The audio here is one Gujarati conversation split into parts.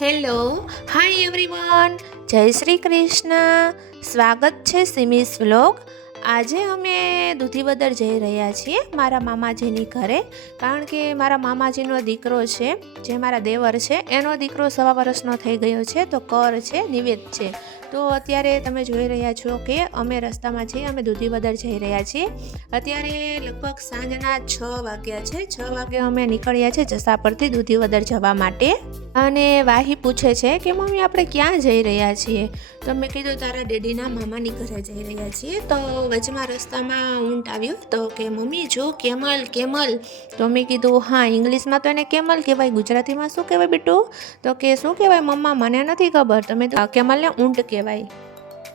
હેલો હાય એવરીવન જય શ્રી કૃષ્ણ સ્વાગત છે સિમિસ વ્લોગ આજે અમે દૂધીવદર જઈ રહ્યા છીએ મારા મામાજીની ઘરે, કારણ કે મારા મામાજીનો દીકરો છે, જે મારા દેવર છે, એનો દીકરો સવા વર્ષનો થઈ ગયો છે, તો કર છે, નિવેદ છે. તો અત્યારે તમે જોઈ રહ્યા છો કે અમે રસ્તામાં છીએ, અમે દૂધીવદર જઈ રહ્યા છીએ. અત્યારે લગભગ સાંજના છ વાગ્યા છે, છ વાગે અમે નીકળ્યા છે જસા પરથી દૂધીવદર જવા માટે. અને વાહી પૂછે છે કે, મમ્મી, આપણે ક્યાં જઈ રહ્યા છીએ? તો મેં કીધું, તારા ડેડીના મામાની ઘરે જઈ રહ્યા છીએ. તો વચમાં રસ્તામાં ઊંટ આવ્યો તો કે, મમ્મી, જો કેમલ કેમલ. તો મેં કીધું, હા, ઇંગ્લિશમાં તો એને કેમલ કહેવાય, ગુજરાતીમાં શું કહેવાય બેટું? તો કે, શું કહેવાય, મમ્મા, મને નથી ખબર. તમે તો કેમલને ઊંટ કહેવાય.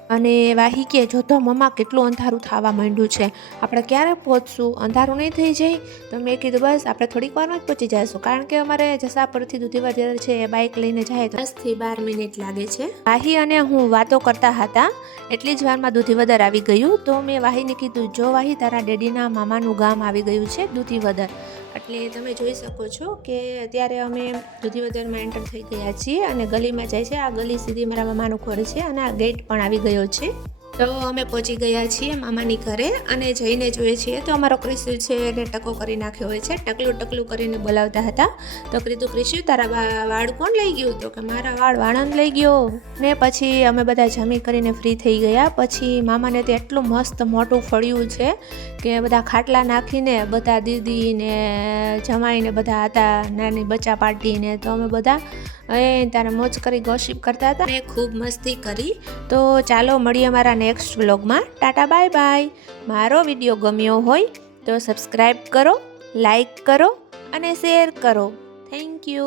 અને વાહી કે, જો તો મમ્મા કેટલું અંધારું થવા માંડ્યું છે. આપણે ક્યારે પહોંચશું? અંધારું નહીં થઈ જાય? તો મેં કીધું, બસ, આપણે થોડીક વારમાં જ પહોંચી જઈશું. કારણ કે અમારે જસા પરથી દુધીવદર છે એ બાઇક લઈને જાય તો દસથી બાર મિનિટ લાગે છે. વાહી અને હું વાતો કરતા હતા, એટલી જ વારમાં દુધીવદર આવી ગયું. તો મેં વાહીને કીધું, જો વાહી, તારા ડેડીના મામાનું ગામ આવી ગયું છે દૂધીવદર એટલે તમે જોઈ શકો છો કે અત્યારે અમે દુધીવદરમાં એન્ટર થઈ ગયા છીએ અને ગલીમાં જાય છે. આ ગલી સીધી મારા મામાનું ઘર છે અને આ ગેટ પણ આવી ગયો છે. તો અમે પહોંચી ગયા છીએ મામાની ઘરે અને જઈને જોઈએ છીએ તો અમારો ક્રિશુ છે એને ટકો કરી નાખ્યો હોય છે ટકલું ટકલું કરીને બોલાવતા હતા. તો કીધું ક્રિશુ તારા વાળ કોણ લઈ ગયું? તો કે મારા વાળ વાણંદ લઈ ગયો. ને પછી અમે બધા જમી કરીને ફ્રી થઈ ગયા. પછી મામાને તે એટલું મસ્ત મોટું ફળ્યું છે કે બધા ખાટલા નાખીને બધા દીદી ને જમાઈને બધા હતા નાની બચ્ચા પાર્ટીને તો અમે બધા એ તારે મોજ કરી ગોશિપ કરતા હતા. મેં ખૂબ મસ્તી કરી. તો ચાલો મળીએ મારા નેક્સ્ટ વ્લોગમાં ટાટા બાય બાય. મારો વીડિયો ગમ્યો હોય તો સબસ્ક્રાઈબ કરો લાઈક કરો અને શેર કરો. Thank you.